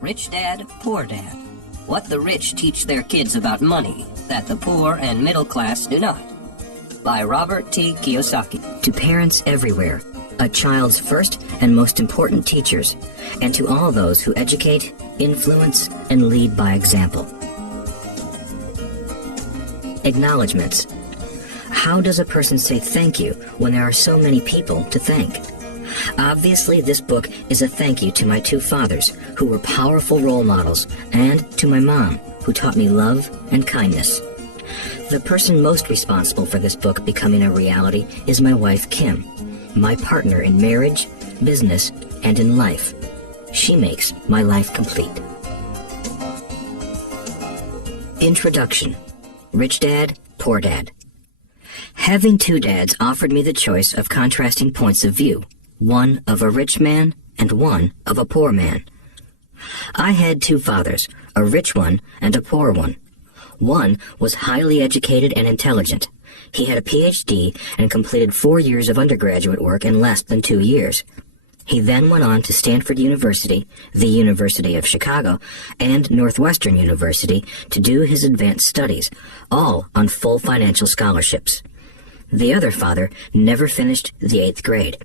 Rich Dad, Poor Dad. What the rich teach their kids about money that the poor and middle class do not. By Robert T. Kiyosaki. To parents everywhere, a child's first and most important teachers, and to all those who educate, influence, and lead by example. Acknowledgements. How does a person say thank you when there are so many people to thank? Obviously, this book is a thank you to my two fathers, who were powerful role models, and to my mom, who taught me love and kindness. The person most responsible for this book becoming a reality is my wife, Kim, my partner in marriage, business, and in life. She makes my life complete. Introduction. Rich Dad, Poor Dad. Having two dads offered me the choice of contrasting points of view, one of a rich man and one of a poor man. I had two fathers, a rich one and a poor one. One was highly educated and intelligent. He had a PhD and completed 4 years of undergraduate work in less than 2 years. He then went on to Stanford University, the University of Chicago, and Northwestern University to do his advanced studies, all on full financial scholarships. The other father never finished the 8th grade.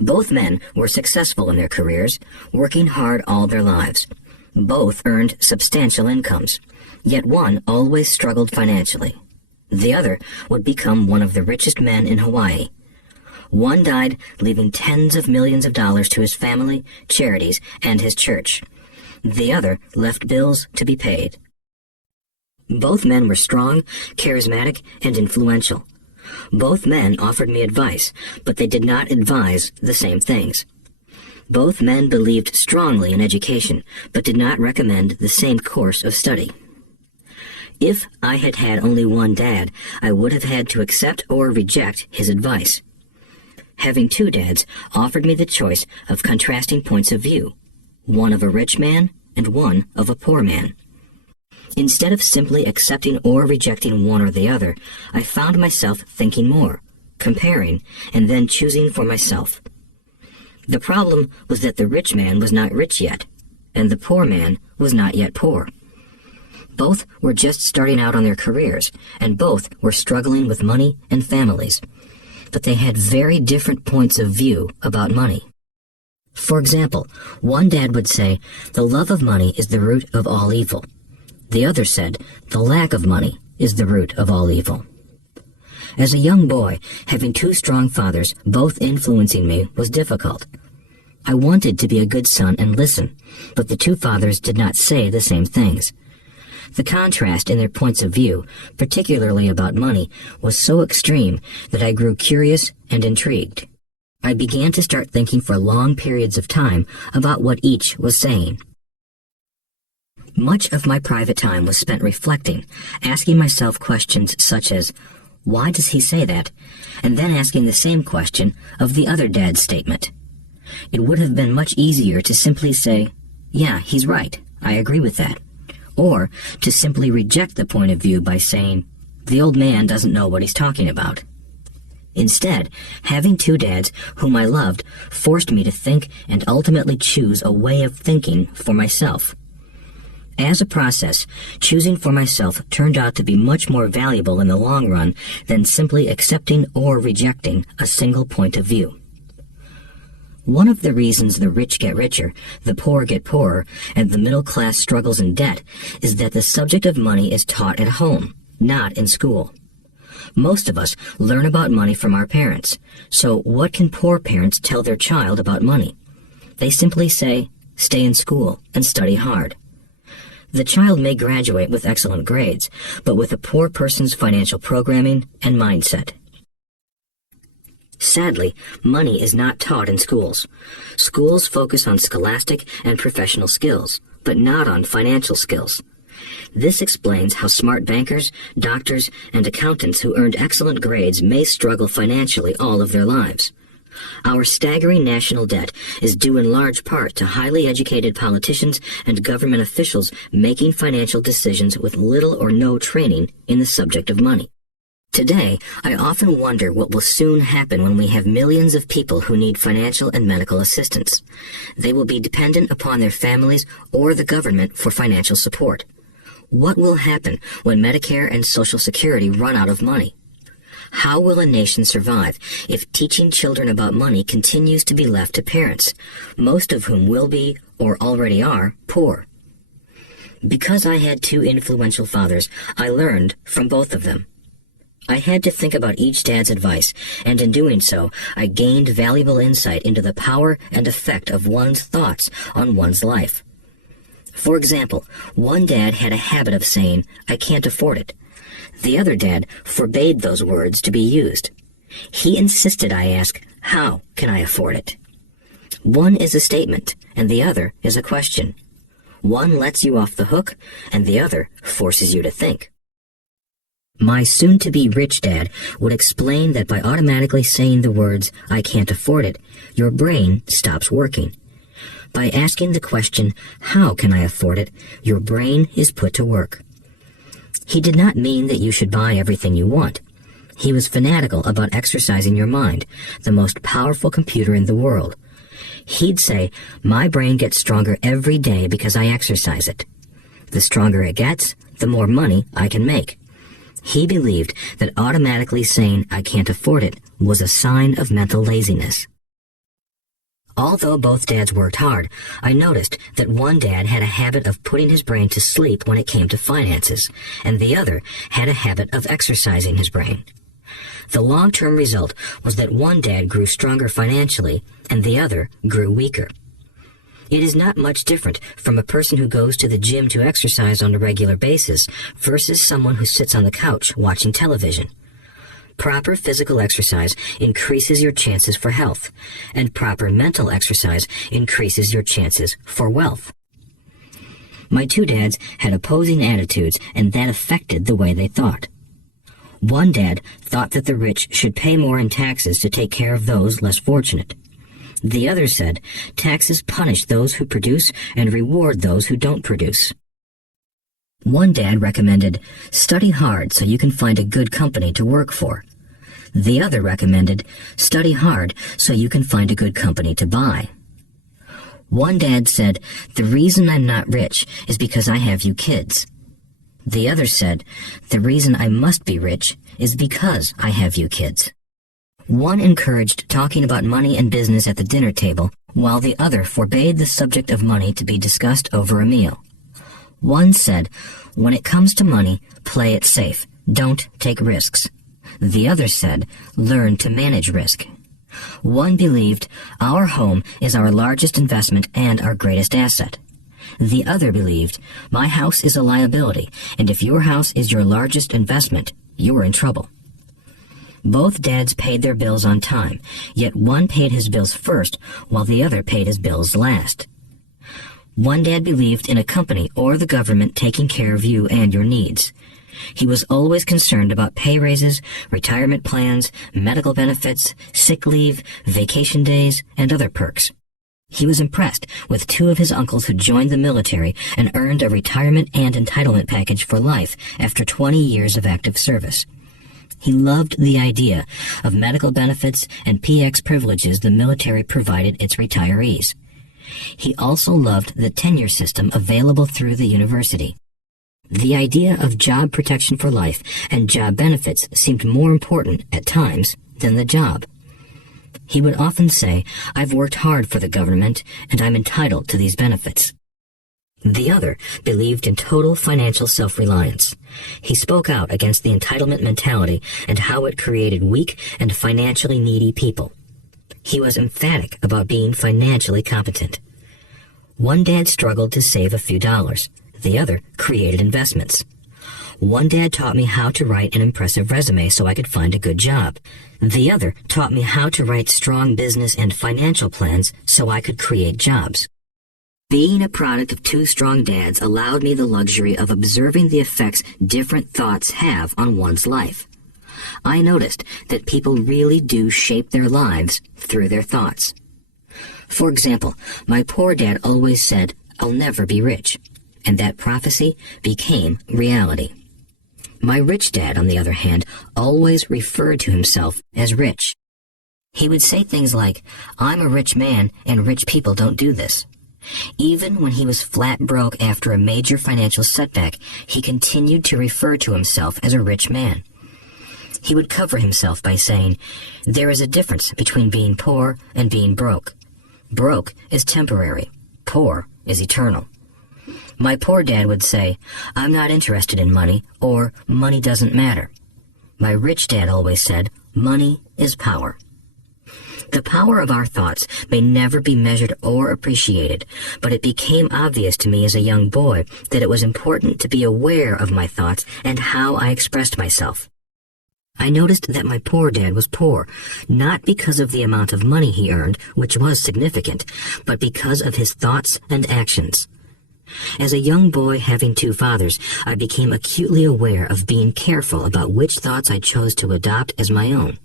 Both men were successful in their careers, working hard all their lives. Both earned substantial incomes, yet one always struggled financially. The other would become one of the richest men in Hawaii. One died, leaving tens of millions of dollars to his family, charities, and his church. The other left bills to be paid. Both men were strong, charismatic, and influential. Both men offered me advice, but they did not advise the same things. Both men believed strongly in education, but did not recommend the same course of study. If I had had only one dad, I would have had to accept or reject his advice. Having two dads offered me the choice of contrasting points of view, one of a rich man and one of a poor man. Instead of simply accepting or rejecting one or the other, I found myself thinking more, comparing, and then choosing for myself. The problem was that the rich man was not rich yet, and the poor man was not yet poor. Both were just starting out on their careers, and both were struggling with money and families. But they had very different points of view about money. For example, one dad would say, "The love of money is the root of all evil." The other said, "The lack of money is the root of all evil." As a young boy, having two strong fathers, both influencing me, was difficult. I wanted to be a good son and listen, but the two fathers did not say the same things. The contrast in their points of view, particularly about money, was so extreme that I grew curious and intrigued. I began to start thinking for long periods of time about what each was saying. Much of my private time was spent reflecting, asking myself questions such as, "Why does he say that?" and then asking the same question of the other dad's statement. It would have been much easier to simply say, "Yeah, he's right, I agree with that," or to simply reject the point of view by saying, "The old man doesn't know what he's talking about." Instead, having two dads whom I loved forced me to think and ultimately choose a way of thinking for myself. As a process, choosing for myself turned out to be much more valuable in the long run than simply accepting or rejecting a single point of view. One of the reasons the rich get richer, the poor get poorer, and the middle class struggles in debt is that the subject of money is taught at home, not in school. Most of us learn about money from our parents, so what can poor parents tell their child about money? They simply say, "Stay in school and study hard." The child may graduate with excellent grades, but with a poor person's financial programming and mindset. Sadly, money is not taught in schools. Schools focus on scholastic and professional skills, but not on financial skills. This explains how smart bankers, doctors, and accountants who earned excellent grades may struggle financially all of their lives. Our staggering national debt is due in large part to highly educated politicians and government officials making financial decisions with little or no training in the subject of money. Today, I often wonder what will soon happen when we have millions of people who need financial and medical assistance. They will be dependent upon their families or the government for financial support. What will happen when Medicare and Social Security run out of money? How will a nation survive if teaching children about money continues to be left to parents, most of whom will be, or already are, poor? Because I had two influential fathers, I learned from both of them. I had to think about each dad's advice, and in doing so, I gained valuable insight into the power and effect of one's thoughts on one's life. For example, one dad had a habit of saying, "I can't afford it." The other dad forbade those words to be used. He insisted I ask, "How can I afford it?" One is a statement, and the other is a question. One lets you off the hook, and the other forces you to think. My soon-to-be rich dad would explain that by automatically saying the words, "I can't afford it," your brain stops working. By asking the question, "How can I afford it?" your brain is put to work. He did not mean that you should buy everything you want. He was fanatical about exercising your mind, the most powerful computer in the world. He'd say, "My brain gets stronger every day because I exercise it. The stronger it gets, the more money I can make." He believed that automatically saying, "I can't afford it," was a sign of mental laziness. Although both dads worked hard, I noticed that one dad had a habit of putting his brain to sleep when it came to finances, and the other had a habit of exercising his brain. The long-term result was that one dad grew stronger financially, and the other grew weaker. It is not much different from a person who goes to the gym to exercise on a regular basis versus someone who sits on the couch watching television. Proper physical exercise increases your chances for health, and proper mental exercise increases your chances for wealth. My two dads had opposing attitudes, and that affected the way they thought. One dad thought that the rich should pay more in taxes to take care of those less fortunate. The other said, taxes punish those who produce and reward those who don't produce. One dad recommended, study hard so you can find a good company to work for. The other recommended, study hard so you can find a good company to buy. One dad said, the reason I'm not rich is because I have you kids. The other said, the reason I must be rich is because I have you kids. One encouraged talking about money and business at the dinner table, while the other forbade the subject of money to be discussed over a meal. One said, when it comes to money, play it safe, don't take risks. The other said, learn to manage risk. One believed, our home is our largest investment and our greatest asset. The other believed, my house is a liability, and if your house is your largest investment, you're in trouble. Both dads paid their bills on time, yet one paid his bills first, while the other paid his bills last. One dad believed in a company or the government taking care of you and your needs. He was always concerned about pay raises, retirement plans, medical benefits, sick leave, vacation days, and other perks. He was impressed with two of his uncles who joined the military and earned a retirement and entitlement package for life after 20 years of active service. He loved the idea of medical benefits and PX privileges the military provided its retirees. He also loved the tenure system available through the university. The idea of job protection for life and job benefits seemed more important at times than the job. He would often say, I've worked hard for the government and I'm entitled to these benefits. The other believed in total financial self-reliance. He spoke out against the entitlement mentality and how it created weak and financially needy people. He was emphatic about being financially competent. One dad struggled to save a few dollars. The other created investments. One dad taught me how to write an impressive resume so I could find a good job. The other taught me how to write strong business and financial plans so I could create jobs. Being a product of two strong dads allowed me the luxury of observing the effects different thoughts have on one's life. I noticed that people really do shape their lives through their thoughts. For example, my poor dad always said, I'll never be rich, and that prophecy became reality. My rich dad, on the other hand, always referred to himself as rich. He would say things like, "I'm a rich man and rich people don't do this." Even when he was flat broke after a major financial setback, he continued to refer to himself as a rich man. He would cover himself by saying, "There is a difference between being poor and being broke. Broke is temporary. Poor is eternal." My poor dad would say, "I'm not interested in money," or "Money doesn't matter." My rich dad always said, "Money is power." The power of our thoughts may never be measured or appreciated, but it became obvious to me as a young boy that it was important to be aware of my thoughts and how I expressed myself. I noticed that my poor dad was poor, not because of the amount of money he earned, which was significant, but because of his thoughts and actions. As a young boy having two fathers, I became acutely aware of being careful about which thoughts I chose to adopt as my own.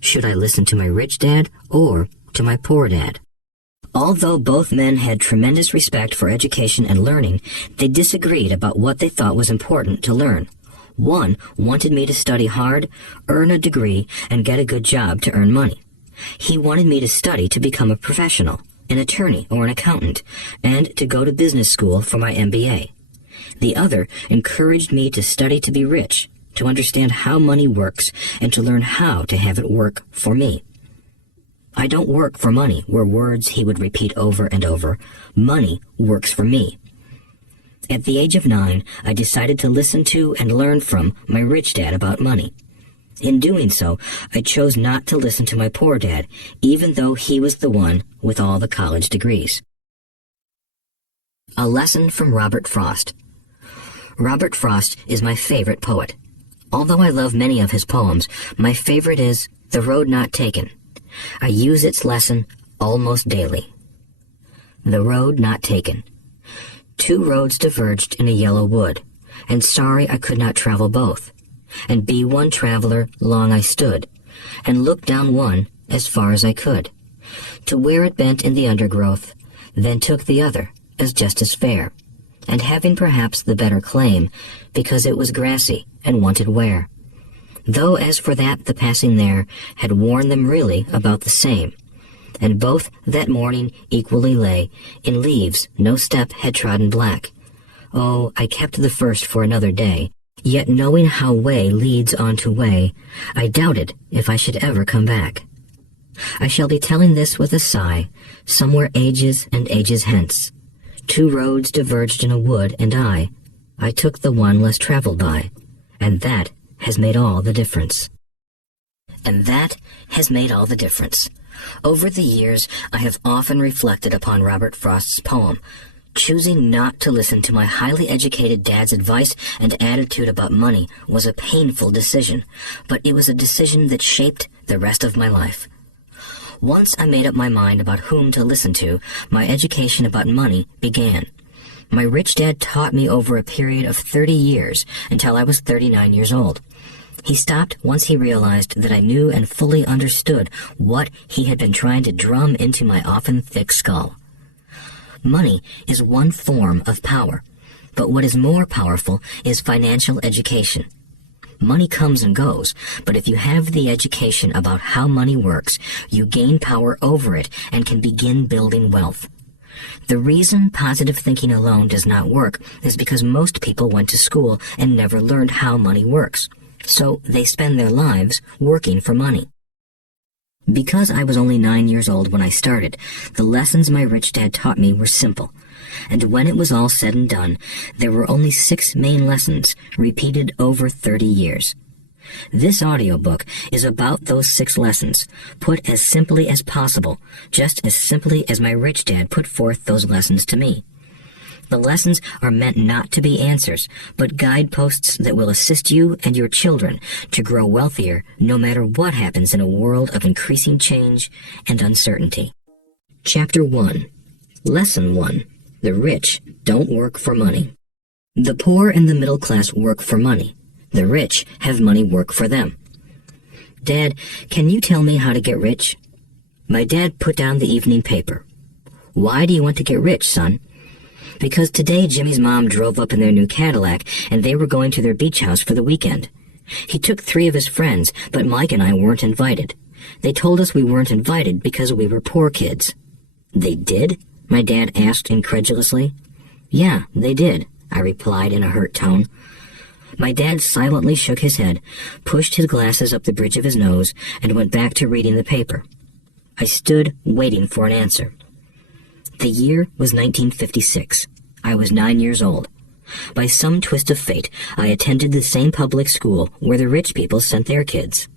Should I listen to my rich dad or to my poor dad? Although both men had tremendous respect for education and learning, they disagreed about what they thought was important to learn. One wanted me to study hard, earn a degree, and get a good job to earn money. He wanted me to study to become a professional, an attorney or an accountant, and to go to business school for my MBA. The other encouraged me to study to be rich, to understand how money works, and to learn how to have it work for me. "I don't work for money" were words he would repeat over and over. Money works for me. At the age of 9, I decided to listen to and learn from my rich dad about money. In doing so, I chose not to listen to my poor dad, even though he was the one with all the college degrees. A lesson from Robert Frost. Robert Frost is my favorite poet. Although I love many of his poems, my favorite is "The Road Not Taken." I use its lesson almost daily. The Road Not Taken. Two roads diverged in a yellow wood, and sorry I could not travel both. And be one traveler long I stood, and looked down one as far as I could, to where it bent in the undergrowth, then took the other as just as fair, and having perhaps the better claim, because it was grassy and wanted wear. Though as for that the passing there had worn them really about the same, and both that morning equally lay in leaves no step had trodden black. Oh, I kept the first for another day, yet knowing how way leads on to way, I doubted if I should ever come back. I shall be telling this with a sigh, somewhere ages and ages hence. Two roads diverged in a wood, and I took the one less traveled by, and that has made all the difference. And that has made all the difference. Over the years, I have often reflected upon Robert Frost's poem. Choosing not to listen to my highly educated dad's advice and attitude about money was a painful decision, but it was a decision that shaped the rest of my life. Once I made up my mind about whom to listen to, my education about money began. My rich dad taught me over a period of 30 years until I was 39 years old. He stopped once he realized that I knew and fully understood what he had been trying to drum into my often thick skull. Money is one form of power, but what is more powerful is financial education. Money comes and goes, but if you have the education about how money works, you gain power over it and can begin building wealth. The reason positive thinking alone does not work is because most people went to school and never learned how money works, so they spend their lives working for money. Because I was only 9 years old when I started, the lessons my rich dad taught me were simple, and when it was all said and done, there were only 6 main lessons repeated over 30 years. This audiobook is about those 6 lessons, put as simply as possible, just as simply as my rich dad put forth those lessons to me. The lessons are meant not to be answers, but guideposts that will assist you and your children to grow wealthier no matter what happens in a world of increasing change and uncertainty. Chapter 1. Lesson 1. The rich don't work for money. The poor and the middle class work for money. The rich have money work for them. Dad, can you tell me how to get rich? My dad put down the evening paper. Why do you want to get rich, son? because today Jimmy's mom drove up in their new Cadillac and they were going to their beach house for the weekend. He took 3 of his friends, but Mike and I weren't invited. They told us we weren't invited because we were poor kids. They did? My dad asked incredulously. Yeah, they did, I replied in a hurt tone. My dad silently shook his head, pushed his glasses up the bridge of his nose, and went back to reading the paper. I stood waiting for an answer. The year was 1956. I was 9 years old. By some twist of fate, I attended the same public school where the rich people sent their kids.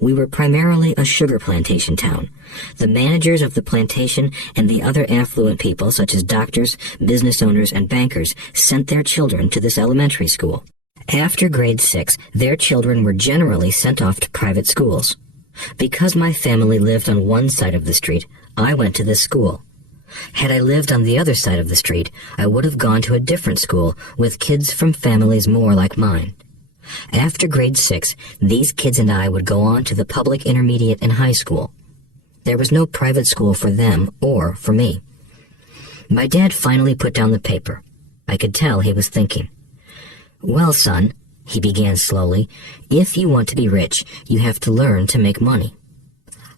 We were primarily a sugar plantation town. The managers of the plantation and the other affluent people, such as doctors, business owners, and bankers, sent their children to this elementary school. After grade 6, their children were generally sent off to private schools. Because my family lived on one side of the street, I went to this school. Had I lived on the other side of the street, I would have gone to a different school with kids from families more like mine. After grade 6, these kids and I would go on to the public intermediate and high school. There was no private school for them or for me. My dad finally put down the paper. I could tell he was thinking. Well, son, he began slowly, if you want to be rich, you have to learn to make money.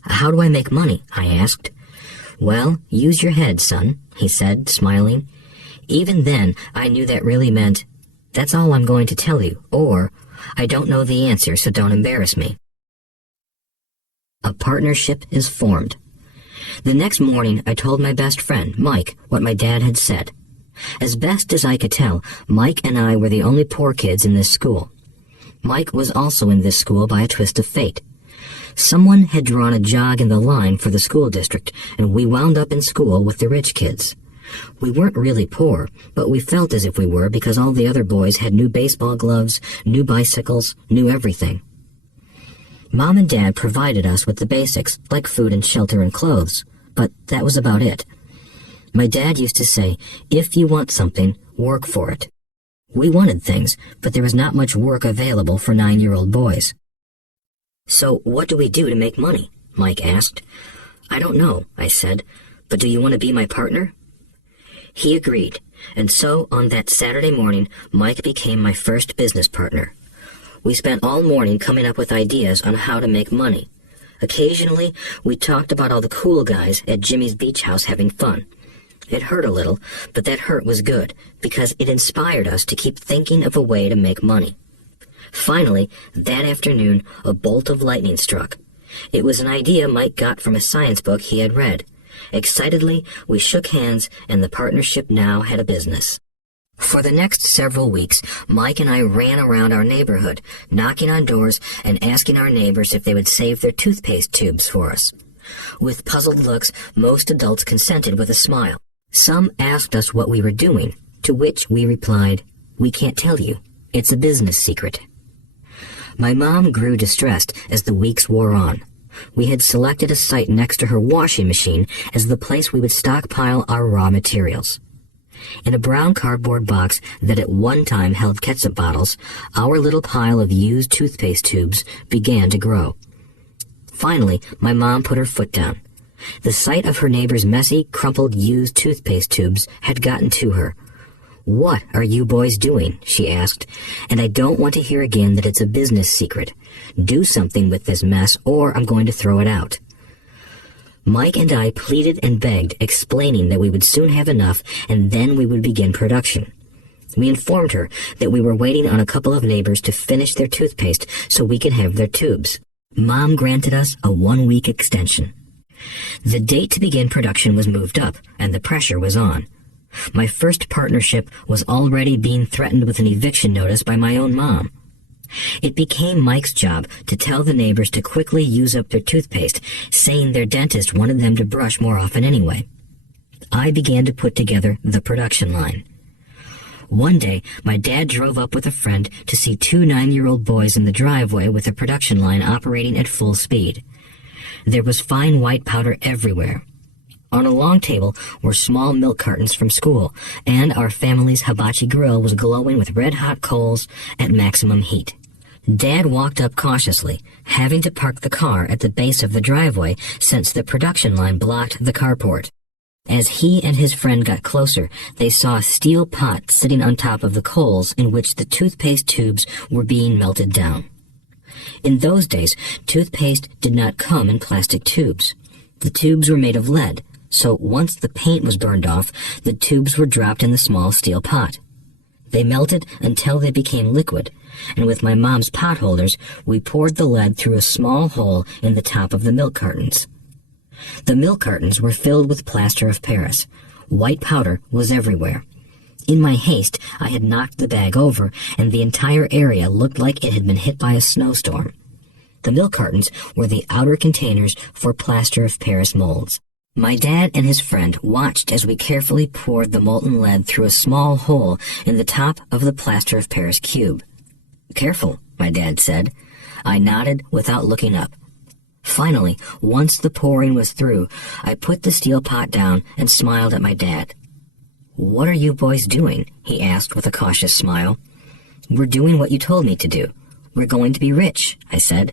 How do I make money? I asked. Well, use your head, son, he said, smiling. Even then, I knew that really meant, that's all I'm going to tell you, or, I don't know the answer, so don't embarrass me. A partnership is formed. The next morning, I told my best friend, Mike, what my dad had said. As best as I could tell, Mike and I were the only poor kids in this school. Mike was also in this school by a twist of fate. Someone had drawn a jog in the line for the school district, and we wound up in school with the rich kids. We weren't really poor, but we felt as if we were because all the other boys had new baseball gloves, new bicycles, new everything. Mom and Dad provided us with the basics, like food and shelter and clothes, but that was about it. My dad used to say, if you want something, work for it. We wanted things, but there was not much work available for 9-year-old boys. So what do we do to make money? Mike asked. I don't know, I said, but do you want to be my partner? He agreed, and so on that Saturday morning, Mike became my first business partner. We spent all morning coming up with ideas on how to make money. Occasionally, we talked about all the cool guys at Jimmy's beach house having fun. It hurt a little, but that hurt was good, because it inspired us to keep thinking of a way to make money. Finally, that afternoon, a bolt of lightning struck. It was an idea Mike got from a science book he had read. Excitedly, we shook hands, and the partnership now had a business. For the next several weeks, Mike and I ran around our neighborhood, knocking on doors and asking our neighbors if they would save their toothpaste tubes for us. With puzzled looks, most adults consented with a smile. Some asked us what we were doing, to which we replied, "We can't tell you. It's a business secret." My mom grew distressed as the weeks wore on. We had selected a site next to her washing machine as the place we would stockpile our raw materials. In a brown cardboard box that at one time held ketchup bottles, our little pile of used toothpaste tubes began to grow. Finally, my mom put her foot down. The sight of her neighbor's messy, crumpled, used toothpaste tubes had gotten to her. "What are you boys doing?" she asked, "and I don't want to hear again that it's a business secret. Do something with this mess, or I'm going to throw it out." Mike and I pleaded and begged, explaining that we would soon have enough, and then we would begin production. We informed her that we were waiting on a couple of neighbors to finish their toothpaste so we could have their tubes. Mom granted us a 1-week extension. The date to begin production was moved up, and the pressure was on. My first partnership was already being threatened with an eviction notice by my own mom. It became Mike's job to tell the neighbors to quickly use up their toothpaste, saying their dentist wanted them to brush more often anyway. I began to put together the production line. One day, my dad drove up with a friend to see 2 9-year-old boys in the driveway with the production line operating at full speed. There was fine white powder everywhere. On a long table were small milk cartons from school, and our family's hibachi grill was glowing with red-hot coals at maximum heat. Dad walked up cautiously, having to park the car at the base of the driveway since the production line blocked the carport. As he and his friend got closer, they saw a steel pot sitting on top of the coals in which the toothpaste tubes were being melted down. In those days, toothpaste did not come in plastic tubes. The tubes were made of lead, so once the paint was burned off, the tubes were dropped in the small steel pot. They melted until they became liquid, and with my mom's pot holders, we poured the lead through a small hole in the top of the milk cartons. The milk cartons were filled with plaster of Paris. White powder was everywhere. In my haste, I had knocked the bag over, and the entire area looked like it had been hit by a snowstorm. The milk cartons were the outer containers for plaster of Paris molds. My dad and his friend watched as we carefully poured the molten lead through a small hole in the top of the plaster of Paris cube. "Careful," my dad said. I nodded without looking up. Finally, once the pouring was through, I put the steel pot down and smiled at my dad. "What are you boys doing?" he asked with a cautious smile. "We're doing what you told me to do. We're going to be rich," I said.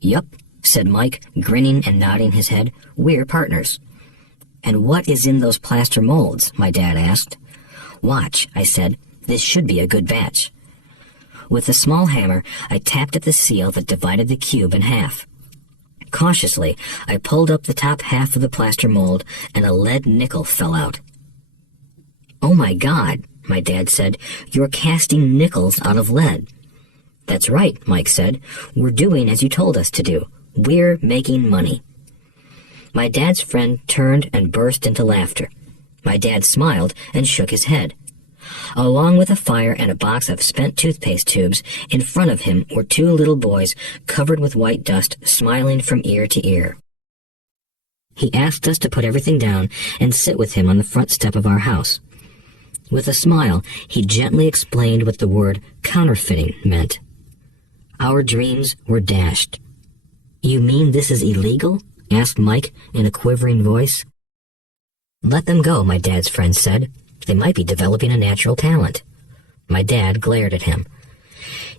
"Yup," said Mike, grinning and nodding his head. "We're partners." "And what is in those plaster molds?" my dad asked. "Watch," I said. "This should be a good batch." With a small hammer, I tapped at the seal that divided the cube in half. Cautiously, I pulled up the top half of the plaster mold, and a lead nickel fell out. "Oh my God," my dad said, "you're casting nickels out of lead." "That's right," Mike said. "We're doing as you told us to do. We're making money." My dad's friend turned and burst into laughter. My dad smiled and shook his head. Along with a fire and a box of spent toothpaste tubes, in front of him were two little boys covered with white dust, smiling from ear to ear. He asked us to put everything down and sit with him on the front step of our house. With a smile, he gently explained what the word counterfeiting meant. Our dreams were dashed. "You mean this is illegal?" asked Mike in a quivering voice. "Let them go," my dad's friend said. "They might be developing a natural talent." My dad glared at him.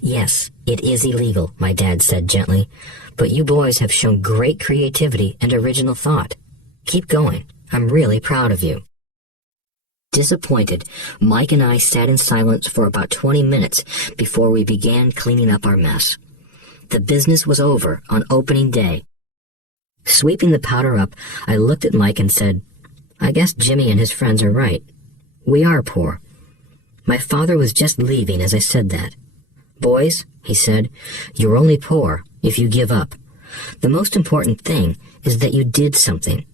"Yes, it is illegal," my dad said gently, "but you boys have shown great creativity and original thought. Keep going. I'm really proud of you." Disappointed, Mike and I sat in silence for about 20 minutes before we began cleaning up our mess. The business was over on opening day. Sweeping the powder up, I looked at Mike and said, "I guess Jimmy and his friends are right. We are poor." My father was just leaving as I said that. "Boys," he said, "you're only poor if you give up. The most important thing is that you did something.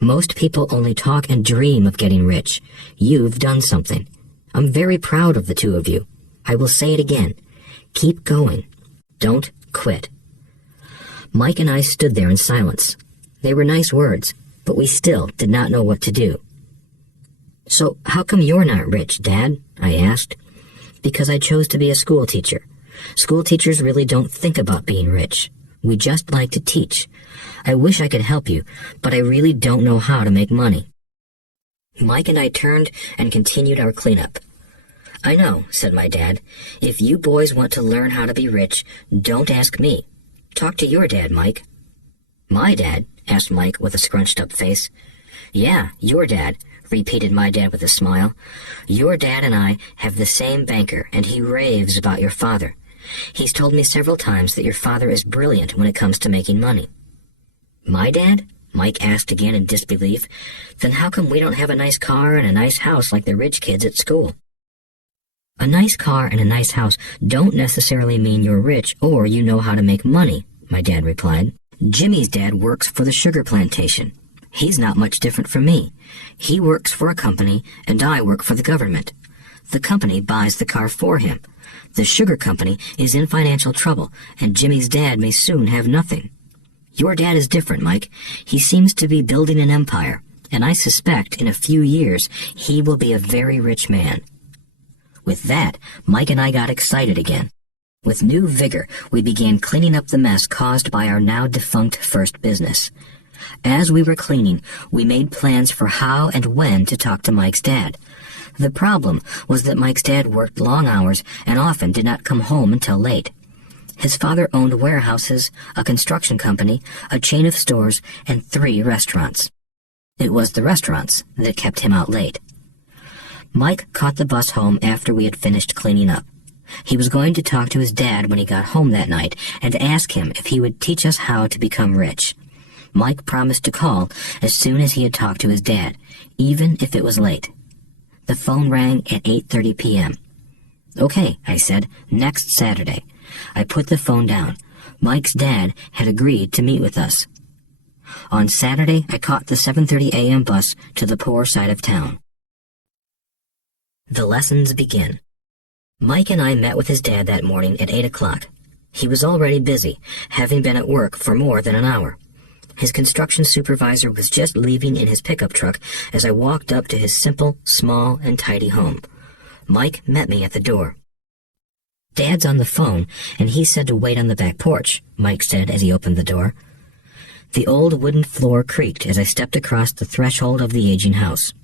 Most people only talk and dream of getting rich. You've done something. I'm very proud of the two of you. I will say it again. Keep going. Don't quit." Mike and I stood there in silence. They were nice words, but we still did not know what to do. "So how come you're not rich, Dad?" I asked. "Because I chose to be a school teacher. School teachers really don't think about being rich. We just like to teach. I wish I could help you, but I really don't know how to make money." Mike and I turned and continued our cleanup. "I know," said my dad. "If you boys want to learn how to be rich, don't ask me. Talk to your dad, Mike." "My dad?" asked Mike with a scrunched-up face. "Yeah, your dad," repeated my dad with a smile. "Your dad and I have the same banker, and he raves about your father. He's told me several times that your father is brilliant when it comes to making money." "My dad?" Mike asked again in disbelief. "Then how come we don't have a nice car and a nice house like the rich kids at school?" "A nice car and a nice house don't necessarily mean you're rich or you know how to make money," my dad replied. "Jimmy's dad works for the sugar plantation. He's not much different from me. He works for a company, and I work for the government. The company buys the car for him. The sugar company is in financial trouble, and Jimmy's dad may soon have nothing. Your dad is different, Mike. He seems to be building an empire, and I suspect in a few years he will be a very rich man." With that, Mike and I got excited again. With new vigor, we began cleaning up the mess caused by our now defunct first business. As we were cleaning, we made plans for how and when to talk to Mike's dad. The problem was that Mike's dad worked long hours and often did not come home until late. His father owned warehouses, a construction company, a chain of stores, and 3 restaurants. It was the restaurants that kept him out late. Mike caught the bus home after we had finished cleaning up. He was going to talk to his dad when he got home that night and ask him if he would teach us how to become rich. Mike promised to call as soon as he had talked to his dad, even if it was late. The phone rang at 8:30 p.m. "Okay," I said, "next Saturday." I put the phone down. Mike's dad had agreed to meet with us. On Saturday, I caught the 7:30 a.m. bus to the poor side of town. The lessons begin. Mike and I met with his dad that morning at 8 o'clock. He was already busy, having been at work for more than an hour. His construction supervisor was just leaving in his pickup truck as I walked up to his simple, small, and tidy home. Mike met me at the door. "Dad's on the phone, and he said to wait on the back porch," Mike said as he opened the door. The old wooden floor creaked as I stepped across the threshold of the aging house.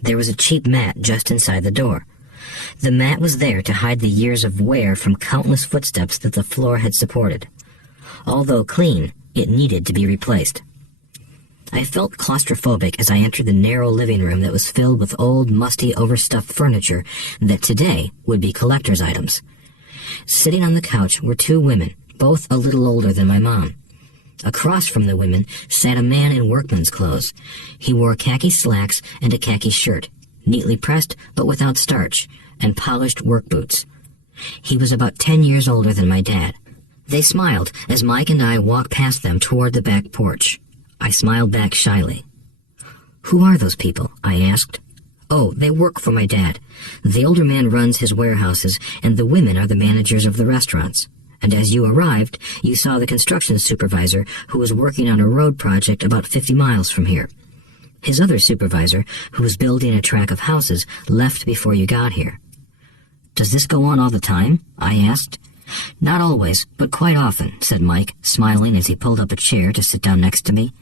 There was a cheap mat just inside the door. The mat was there to hide the years of wear from countless footsteps that the floor had supported. Although clean, it needed to be replaced. I felt claustrophobic as I entered the narrow living room that was filled with old, musty, overstuffed furniture that today would be collector's items. Sitting on the couch were two women, both a little older than my mom. Across from the women sat a man in workman's clothes. He wore khaki slacks and a khaki shirt, neatly pressed but without starch, and polished work boots. He was about 10 years older than my dad. They smiled as Mike and I walked past them toward the back porch. I smiled back shyly. "Who are those people?" I asked. "Oh, they work for my dad. The older man runs his warehouses, and the women are the managers of the restaurants. And as you arrived, you saw the construction supervisor who was working on a road project about 50 miles from here. His other supervisor, who was building a track of houses, left before you got here." "Does this go on all the time?" I asked. "Not always, but quite often," said Mike, smiling as he pulled up a chair to sit down next to me.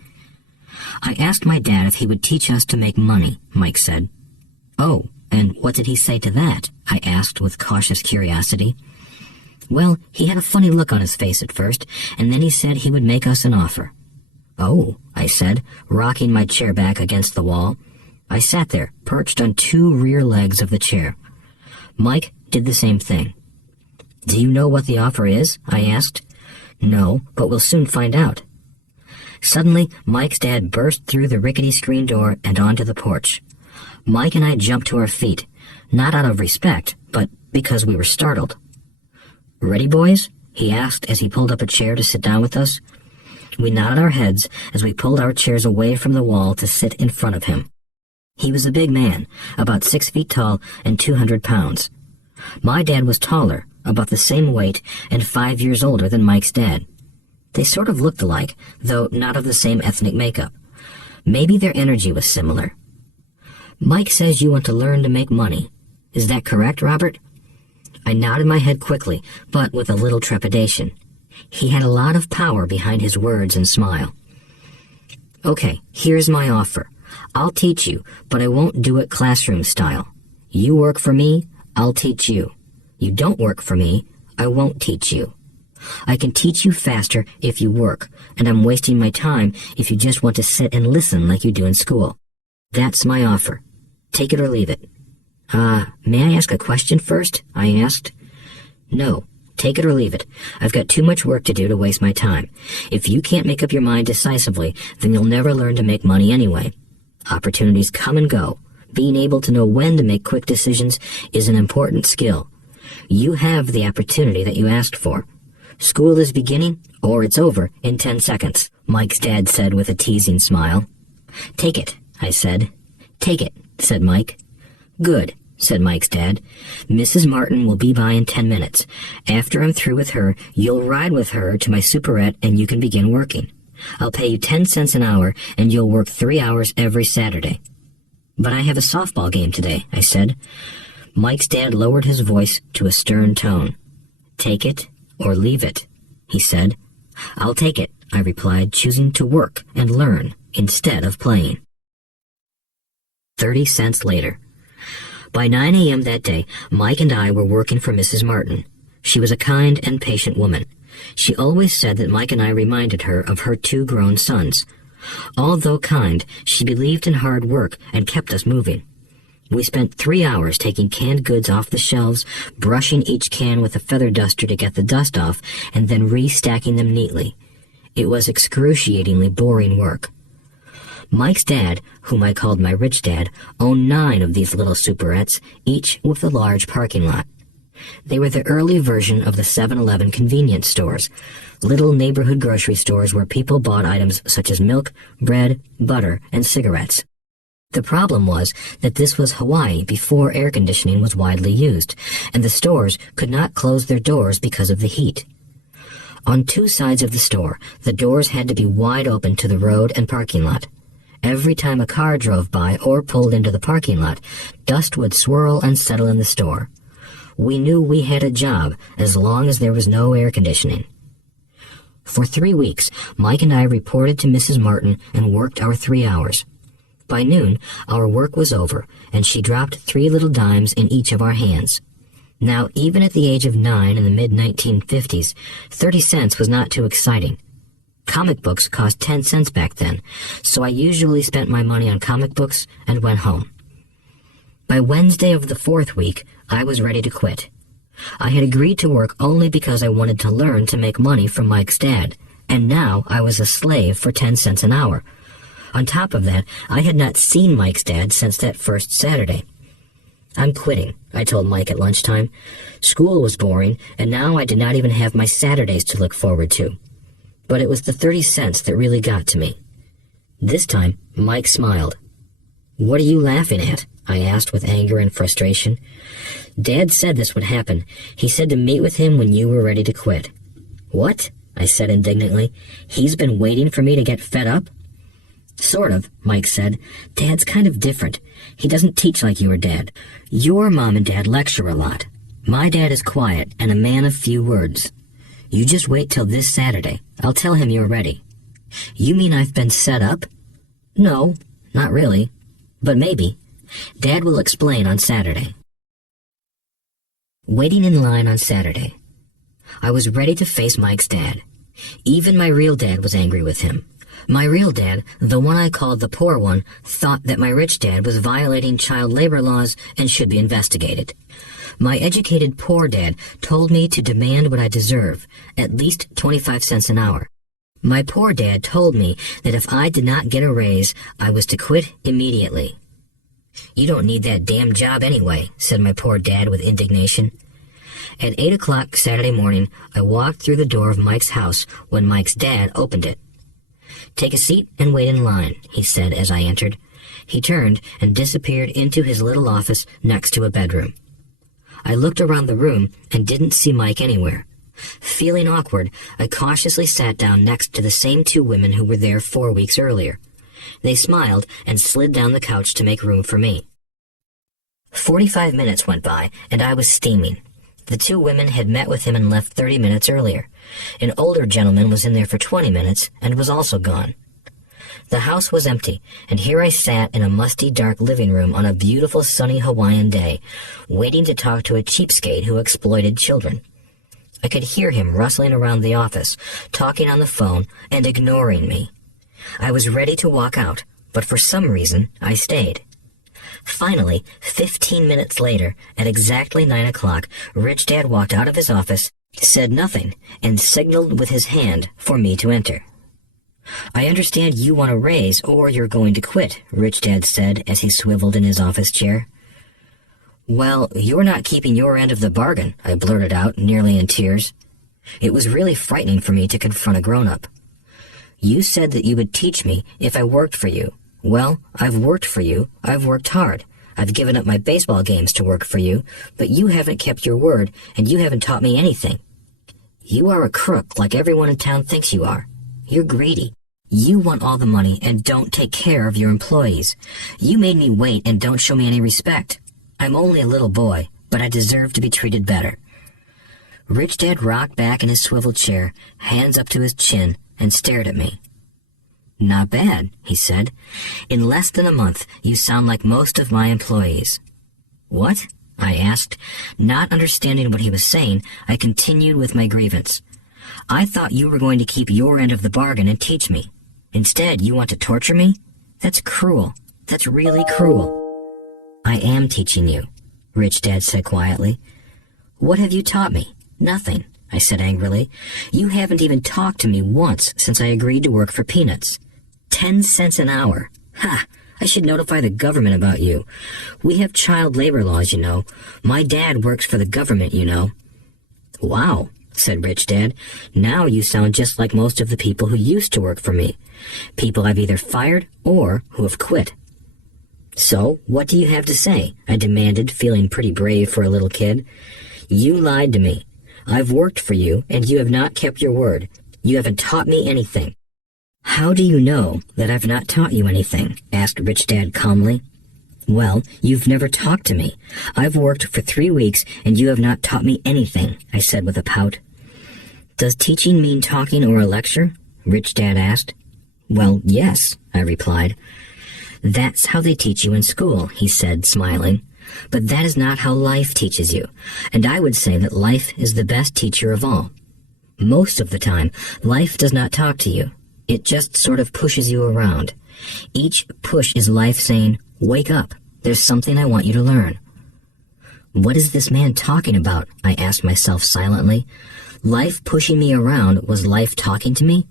"I asked my dad if he would teach us to make money," Mike said. "Oh, and what did he say to that?" I asked with cautious curiosity. "Well, he had a funny look on his face at first, and then he said he would make us an offer." "Oh," I said, rocking my chair back against the wall. I sat there, perched on two rear legs of the chair. Mike did the same thing. "Do you know what the offer is?" I asked. "No, but we'll soon find out." Suddenly, Mike's dad burst through the rickety screen door and onto the porch. Mike and I jumped to our feet, not out of respect, but because we were startled. "Ready, boys?" he asked as he pulled up a chair to sit down with us. We nodded our heads as we pulled our chairs away from the wall to sit in front of him. He was a big man, about 6 feet tall and 200 pounds. My dad was taller, about the same weight, and 5 years older than Mike's dad. They sort of looked alike, though not of the same ethnic makeup. Maybe their energy was similar. "Mike says you want to learn to make money. Is that correct, Robert?" I nodded my head quickly, but with a little trepidation. He had a lot of power behind his words and smile. "Okay, here's my offer. I'll teach you, but I won't do it classroom style. You work for me, I'll teach you. You don't work for me, I won't teach you. I can teach you faster if you work, and I'm wasting my time if you just want to sit and listen like you do in school. That's my offer. Take it or leave it." May I ask a question first?" I asked. "No. Take it or leave it. I've got too much work to do to waste my time. If you can't make up your mind decisively, then you'll never learn to make money anyway. Opportunities come and go. Being able to know when to make quick decisions is an important skill. You have the opportunity that you asked for. School is beginning, or it's over in 10 seconds, Mike's dad said with a teasing smile. "Take it," I said. "Take it," said Mike. "Good," said Mike's dad. "Mrs. Martin will be by in 10 minutes. After I'm through with her, you'll ride with her to my superette and you can begin working. I'll pay you 10 cents an hour and you'll work 3 hours every Saturday." "But I have a softball game today," I said. Mike's dad lowered his voice to a stern tone. "Take it or leave it," he said. "I'll take it," I replied, choosing to work and learn instead of playing. 30 cents later. By 9 a.m. that day, Mike and I were working for Mrs. Martin. She was a kind and patient woman. She always said that Mike and I reminded her of her 2 grown sons. Although kind, she believed in hard work and kept us moving. We spent 3 hours taking canned goods off the shelves, brushing each can with a feather duster to get the dust off, and then restacking them neatly. It was excruciatingly boring work. Mike's dad, whom I called my rich dad, owned 9 of these little superettes, each with a large parking lot. They were the early version of the 7-Eleven convenience stores, little neighborhood grocery stores where people bought items such as milk, bread, butter, and cigarettes. The problem was that this was Hawaii before air conditioning was widely used, and the stores could not close their doors because of the heat. On 2 sides of the store, the doors had to be wide open to the road and parking lot. Every time a car drove by or pulled into the parking lot, dust would swirl and settle in the store. We knew we had a job as long as there was no air conditioning. For 3 weeks, Mike and I reported to Mrs. Martin and worked our 3 hours. By noon, our work was over, and she dropped 3 little dimes in each of our hands. Now, even at the age of 9 in the mid-1950s, 30 cents was not too exciting. Comic books cost 10 cents back then, so I usually spent my money on comic books and went home. By Wednesday of the 4th week, I was ready to quit. I had agreed to work only because I wanted to learn to make money from Mike's dad, and now I was a slave for 10 cents an hour. On top of that, I had not seen Mike's dad since that first Saturday. "I'm quitting," I told Mike at lunchtime. School was boring, and now I did not even have my Saturdays to look forward to. But it was the 30 cents that really got to me. This time, Mike smiled. "What are you laughing at?" I asked with anger and frustration. "Dad said this would happen. He said to meet with him when you were ready to quit." "What?" I said indignantly. "He's been waiting for me to get fed up?" "Sort of," Mike said. "Dad's kind of different. He doesn't teach like your dad. Your mom and dad lecture a lot. My dad is quiet and a man of few words. You just wait till this Saturday. I'll tell him you're ready." "You mean I've been set up?" "No, not really. But maybe. Dad will explain on Saturday." Waiting in line on Saturday. I was ready to face Mike's dad. Even my real dad was angry with him. My real dad, the one I called the poor one, thought that my rich dad was violating child labor laws and should be investigated. My educated poor dad told me to demand what I deserve, at least 25 cents an hour. My poor dad told me that if I did not get a raise, I was to quit immediately. "You don't need that damn job anyway," said my poor dad with indignation. At 8 o'clock Saturday morning, I walked through the door of Mike's house when Mike's dad opened it. "Take a seat and wait in line," he said as I entered. He turned and disappeared into his little office next to a bedroom. I looked around the room and didn't see Mike anywhere. Feeling awkward, I cautiously sat down next to the same 2 women who were there 4 weeks earlier. They smiled and slid down the couch to make room for me. 45 minutes went by, and I was steaming. The 2 women had met with him and left 30 minutes earlier. An older gentleman was in there for 20 minutes and was also gone. The house was empty, and here I sat in a musty, dark living room on a beautiful, sunny Hawaiian day, waiting to talk to a cheapskate who exploited children. I could hear him rustling around the office, talking on the phone, and ignoring me. I was ready to walk out, but for some reason, I stayed. Finally, 15 minutes later, at exactly 9 o'clock, Rich Dad walked out of his office, said nothing, and signaled with his hand for me to enter. "I understand you want a raise or you're going to quit," Rich Dad said as he swiveled in his office chair. "Well, you're not keeping your end of the bargain," I blurted out, nearly in tears. It was really frightening for me to confront a grown-up. "You said that you would teach me if I worked for you. Well, I've worked for you. I've worked hard. I've given up my baseball games to work for you, but you haven't kept your word, and you haven't taught me anything. You are a crook like everyone in town thinks you are. You're greedy. You want all the money and don't take care of your employees. You made me wait and don't show me any respect. I'm only a little boy, but I deserve to be treated better." Rich Dad rocked back in his swivel chair, hands up to his chin, and stared at me. "Not bad," he said. "In less than a month, you sound like most of my employees." "What?" I asked. Not understanding what he was saying, I continued with my grievance. "I thought you were going to keep your end of the bargain and teach me." Instead, you want to torture me? That's cruel. That's really cruel. I am teaching you, Rich Dad said quietly. What have you taught me? Nothing, I said angrily. You haven't even talked to me once since I agreed to work for peanuts. 10 cents an hour. Ha! I should notify the government about you. We have child labor laws, you know. My dad works for the government, you know. Wow, said Rich Dad. Now you sound just like most of the people who used to work for me. People I've either fired or who have quit. So, what do you have to say? I demanded, feeling pretty brave for a little kid. You lied to me. I've worked for you, and you have not kept your word. You haven't taught me anything. How do you know that I've not taught you anything? Asked Rich Dad calmly. Well, you've never talked to me. I've worked for 3 weeks, and you have not taught me anything, I said with a pout. Does teaching mean talking or a lecture? Rich Dad asked. Well, yes, I replied. That's how they teach you in school, he said, smiling. But that is not how life teaches you, and I would say that life is the best teacher of all. Most of the time, life does not talk to you. It just sort of pushes you around. Each push is life saying, wake up, there's something I want you to learn. What is this man talking about? I asked myself silently. Life pushing me around was life talking to me?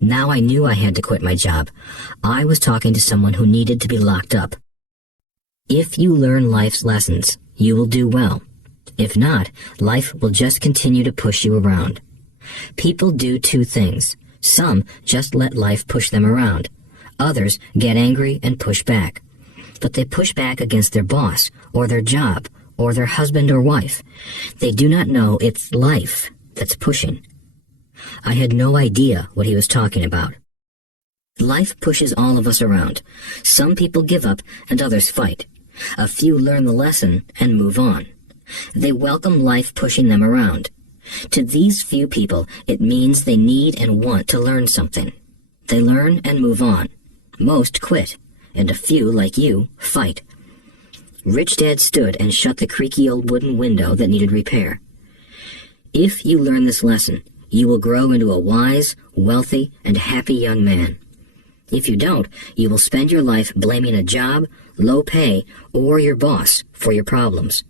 Now I knew I had to quit my job. I was talking to someone who needed to be locked up. If you learn life's lessons, you will do well. If not, life will just continue to push you around. People do 2 things. Some just let life push them around. Others get angry and push back. But they push back against their boss, or their job, or their husband or wife. They do not know it's life that's pushing. I had no idea what he was talking about. Life pushes all of us around. Some people give up and others fight. A few learn the lesson and move on. They welcome life pushing them around. To these few people, it means they need and want to learn something. They learn and move on. Most quit, and a few, like you, fight. Rich Dad stood and shut the creaky old wooden window that needed repair. If you learn this lesson, you will grow into a wise, wealthy, and happy young man. If you don't, you will spend your life blaming a job, low pay, or your boss for your problems.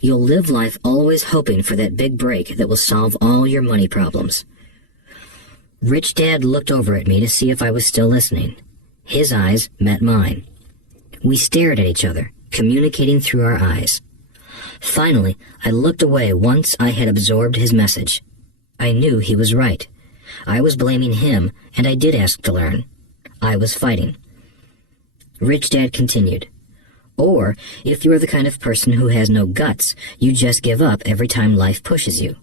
You'll live life always hoping for that big break that will solve all your money problems. Rich Dad looked over at me to see if I was still listening. His eyes met mine. We stared at each other, communicating through our eyes. Finally, I looked away once I had absorbed his message. I knew he was right. I was blaming him, and I did ask to learn. I was fighting. Rich Dad continued. Or, if you're the kind of person who has no guts, you just give up every time life pushes you.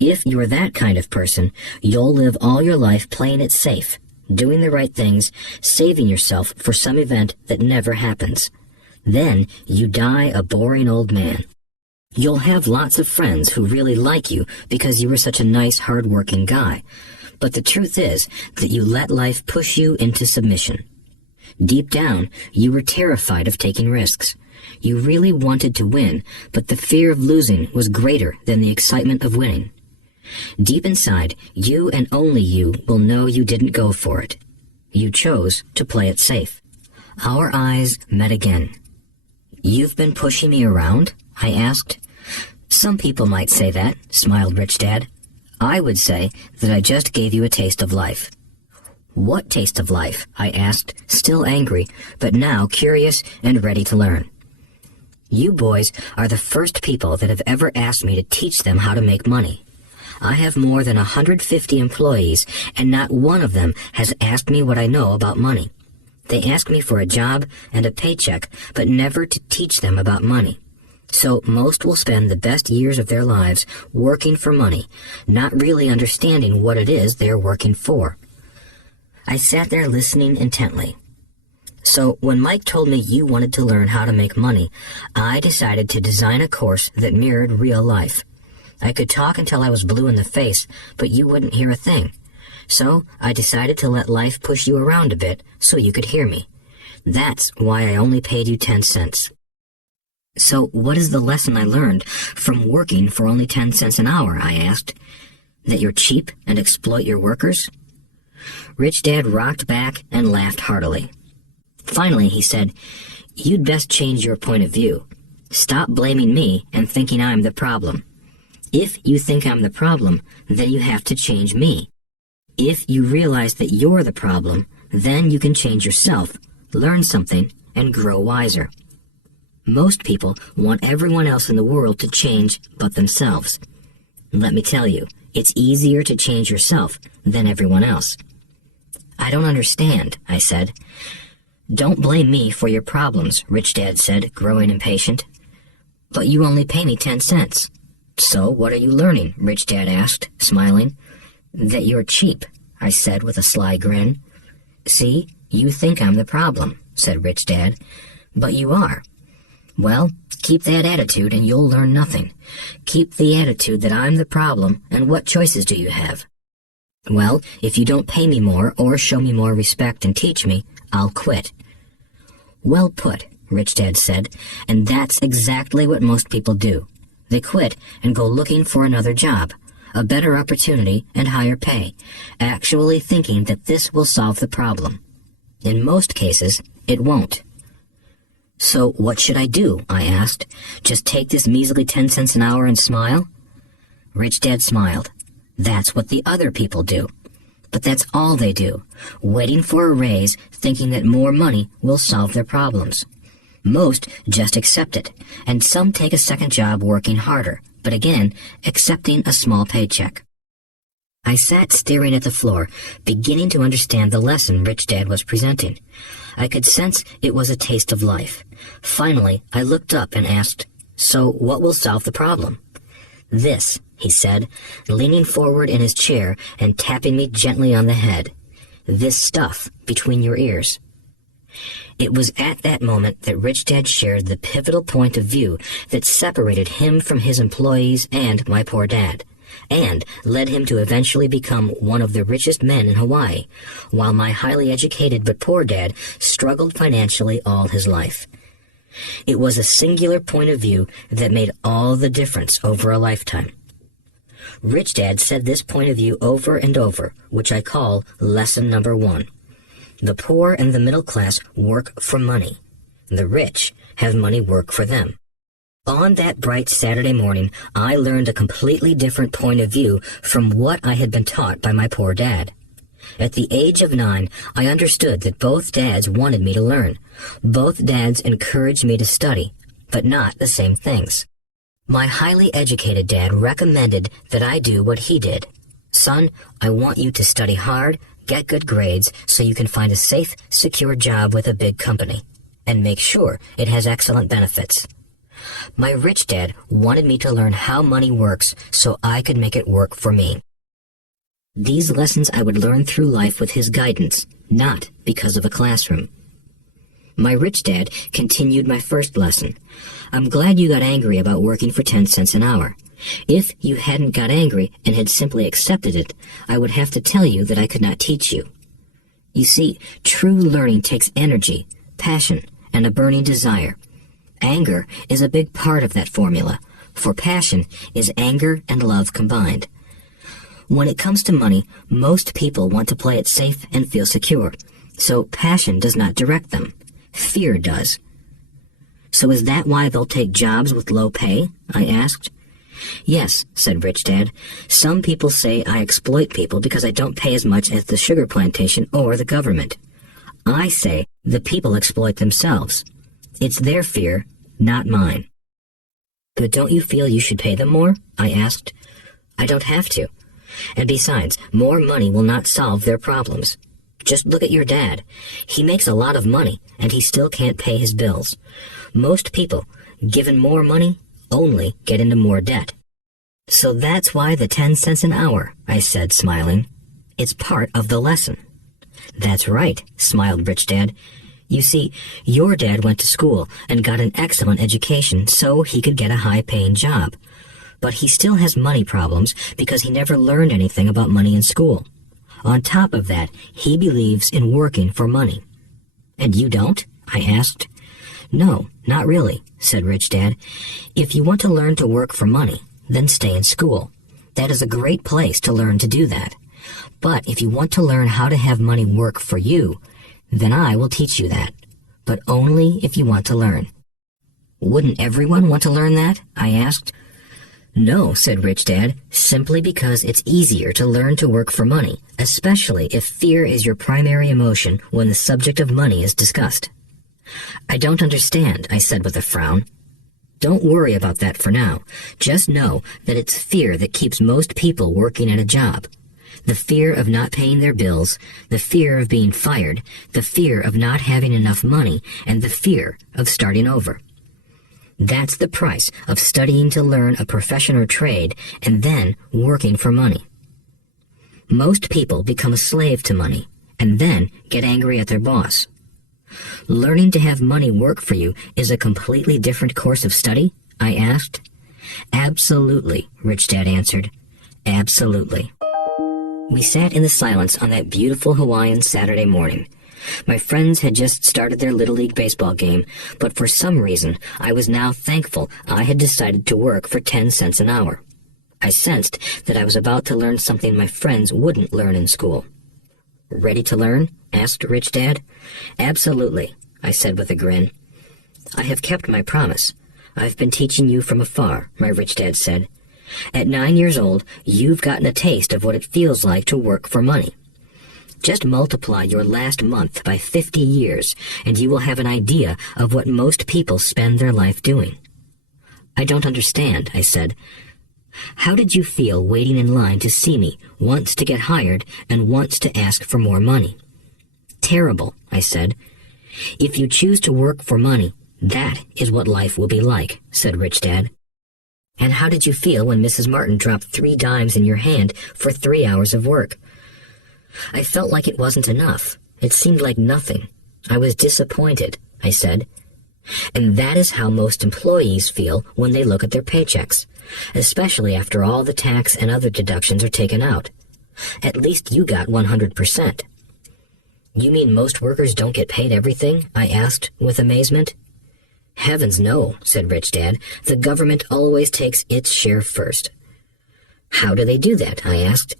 If you're that kind of person, you'll live all your life playing it safe, doing the right things, saving yourself for some event that never happens. Then you die a boring old man. You'll have lots of friends who really like you because you were such a nice, hard-working guy. But the truth is that you let life push you into submission. Deep down, you were terrified of taking risks. You really wanted to win, but the fear of losing was greater than the excitement of winning. Deep inside, you and only you will know you didn't go for it. You chose to play it safe. Our eyes met again. You've been pushing me around? I asked. Some people might say that, smiled Rich Dad. I would say that I just gave you a taste of life. What taste of life? I asked, still angry, but now curious and ready to learn. You boys are the first people that have ever asked me to teach them how to make money. I have more than 150 employees, and not one of them has asked me what I know about money. They ask me for a job and a paycheck, but never to teach them about money. So most will spend the best years of their lives working for money, not really understanding what it is they're working for. I sat there listening intently. So when Mike told me you wanted to learn how to make money, I decided to design a course that mirrored real life. I could talk until I was blue in the face, but you wouldn't hear a thing. So I decided to let life push you around a bit so you could hear me. That's why I only paid you 10 cents. So what is the lesson I learned from working for only 10 cents an hour? I asked. That you're cheap and exploit your workers? Rich Dad rocked back and laughed heartily. Finally, he said, "You'd best change your point of view. Stop blaming me and thinking I'm the problem. If you think I'm the problem, then you have to change me. If you realize that you're the problem, then you can change yourself, learn something, and grow wiser." Most people want everyone else in the world to change but themselves. Let me tell you, it's easier to change yourself than everyone else. "I don't understand," I said. "Don't blame me for your problems," Rich Dad said, growing impatient. "But you only pay me 10 cents. "So what are you learning?" Rich Dad asked, smiling. "That you're cheap," I said with a sly grin. "See, you think I'm the problem," said Rich Dad. "But you are. Well, keep that attitude and you'll learn nothing. Keep the attitude that I'm the problem, and what choices do you have?" "Well, if you don't pay me more or show me more respect and teach me, I'll quit." "Well put," Rich Dad said, "and that's exactly what most people do. They quit and go looking for another job, a better opportunity and higher pay, actually thinking that this will solve the problem. In most cases, it won't." "So what should I do?" I asked. "Just take this measly 10 cents an hour and smile?" Rich Dad smiled. "That's what the other people do. But that's all they do, waiting for a raise, thinking that more money will solve their problems. Most just accept it, and some take a second job working harder, but again, accepting a small paycheck." I sat staring at the floor, beginning to understand the lesson Rich Dad was presenting. I could sense it was a taste of life. Finally, I looked up and asked, "So what will solve the problem?" "This," he said, leaning forward in his chair and tapping me gently on the head. "This stuff between your ears." It was at that moment that Rich Dad shared the pivotal point of view that separated him from his employees and my poor dad, and led him to eventually become one of the richest men in Hawaii, while my highly educated but poor dad struggled financially all his life. It was a singular point of view that made all the difference over a lifetime. Rich Dad said this point of view over and over, which I call lesson number 1. The poor and the middle class work for money. The rich have money work for them. On that bright Saturday morning, I learned a completely different point of view from what I had been taught by my poor dad. At the age of 9, I understood that both dads wanted me to learn. Both dads encouraged me to study, but not the same things. My highly educated dad recommended that I do what he did. "Son, I want you to study hard, get good grades so you can find a safe, secure job with a big company, and make sure it has excellent benefits." My rich dad wanted me to learn how money works so I could make it work for me. These lessons I would learn through life with his guidance, not because of a classroom. My rich dad continued my first lesson. "I'm glad you got angry about working for 10 cents an hour. If you hadn't got angry and had simply accepted it, I would have to tell you that I could not teach you. You see, true learning takes energy, passion, and a burning desire. Anger is a big part of that formula, for passion is anger and love combined. When it comes to money, most people want to play it safe and feel secure, so passion does not direct them. Fear does." "So is that why they'll take jobs with low pay?" I asked. "Yes," said Rich Dad. "Some people say I exploit people because I don't pay as much as the sugar plantation or the government. I say the people exploit themselves. It's their fear, not mine." "But don't you feel you should pay them more?" I asked. "I don't have to. And besides, more money will not solve their problems. Just look at your dad. He makes a lot of money, and he still can't pay his bills. Most people, given more money, only get into more debt." "So that's why the 10 cents an hour," I said, smiling. "It's part of the lesson." "That's right," smiled Rich Dad. "You see, your dad went to school and got an excellent education so he could get a high-paying job. But he still has money problems because he never learned anything about money in school. On top of that, he believes in working for money." "And you don't?" I asked. "No, not really," said Rich Dad. "If you want to learn to work for money, then stay in school. That is a great place to learn to do that. But if you want to learn how to have money work for you, then I will teach you that. But only if you want to learn. Wouldn't everyone want to learn that? I asked. No, said Rich Dad, simply because it's easier to learn to work for money, especially if fear is your primary emotion when the subject of money is discussed. I don't understand, I said with a frown. Don't worry about that for now. Just know that it's fear that keeps most people working at a job. The fear of not paying their bills, the fear of being fired, the fear of not having enough money, and the fear of starting over. That's the price of studying to learn a profession or trade and then working for money. Most people become a slave to money and then get angry at their boss. Learning to have money work for you is a completely different course of study? I asked. Absolutely, Rich Dad answered. Absolutely. We sat in the silence on that beautiful Hawaiian Saturday morning. My friends had just started their Little League baseball game, but for some reason I was now thankful I had decided to work for 10 cents an hour. I sensed that I was about to learn something my friends wouldn't learn in school. Ready to learn? Asked Rich Dad. Absolutely, I said with a grin. I have kept my promise. I've been teaching you from afar, my Rich Dad said. At 9 years old, you've gotten a taste of what it feels like to work for money. Just multiply your last month by 50 years, and you will have an idea of what most people spend their life doing. I don't understand, I said. How did you feel waiting in line to see me, once to get hired and once to ask for more money? Terrible, I said. If you choose to work for money, that is what life will be like, said Rich Dad. And how did you feel when Mrs. Martin dropped 3 dimes in your hand for 3 hours of work? I felt like it wasn't enough. It seemed like nothing. I was disappointed, I said. And that is how most employees feel when they look at their paychecks, especially after all the tax and other deductions are taken out. At least you got 100%. You mean most workers don't get paid everything? I asked with amazement. Heavens no, said Rich Dad. The government always takes its share first. How do they do that? I asked.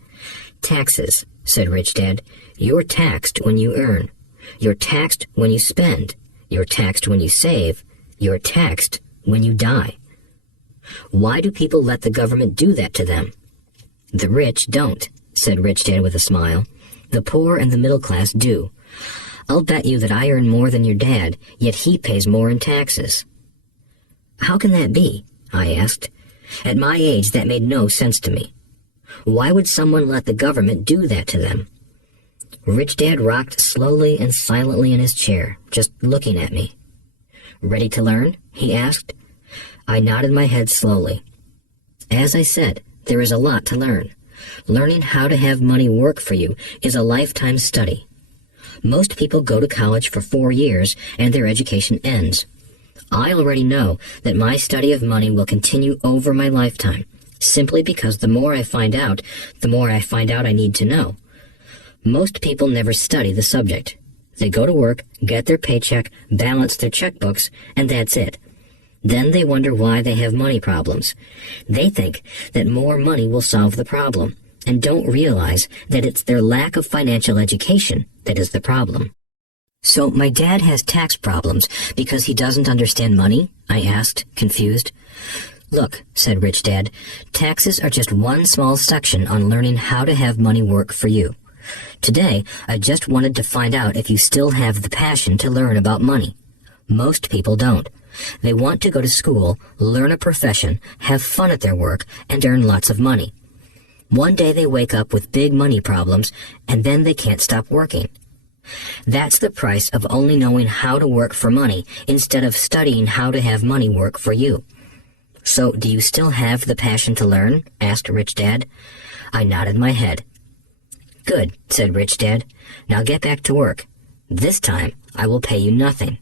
Taxes, said Rich Dad. You're taxed when you earn. You're taxed when you spend. You're taxed when you save. You're taxed when you die. Why do people let the government do that to them? The rich don't, said Rich Dad with a smile. The poor and the middle class do. I'll bet you that I earn more than your dad, yet he pays more in taxes. How can that be? I asked. At my age, that made no sense to me. Why would someone let the government do that to them? Rich Dad rocked slowly and silently in his chair, just looking at me. Ready to learn? He asked. I nodded my head slowly. As I said, there is a lot to learn. Learning how to have money work for you is a lifetime study. Most people go to college for 4 years and their education ends. I already know that my study of money will continue over my lifetime, simply because the more I find out I need to know. Most people never study the subject. They go to work, get their paycheck, balance their checkbooks, and that's it. Then they wonder why they have money problems. They think that more money will solve the problem, and don't realize that it's their lack of financial education that is the problem. So my dad has tax problems because he doesn't understand money? I asked, confused. Look, said Rich Dad, taxes are just one small section on learning how to have money work for you. Today, I just wanted to find out if you still have the passion to learn about money. Most people don't. They want to go to school, learn a profession, have fun at their work, and earn lots of money. One day they wake up with big money problems, and then they can't stop working. That's the price of only knowing how to work for money instead of studying how to have money work for you. So, do you still have the passion to learn? Asked Rich Dad. I nodded my head. Good, said Rich Dad. Now get back to work. This time, I will pay you nothing.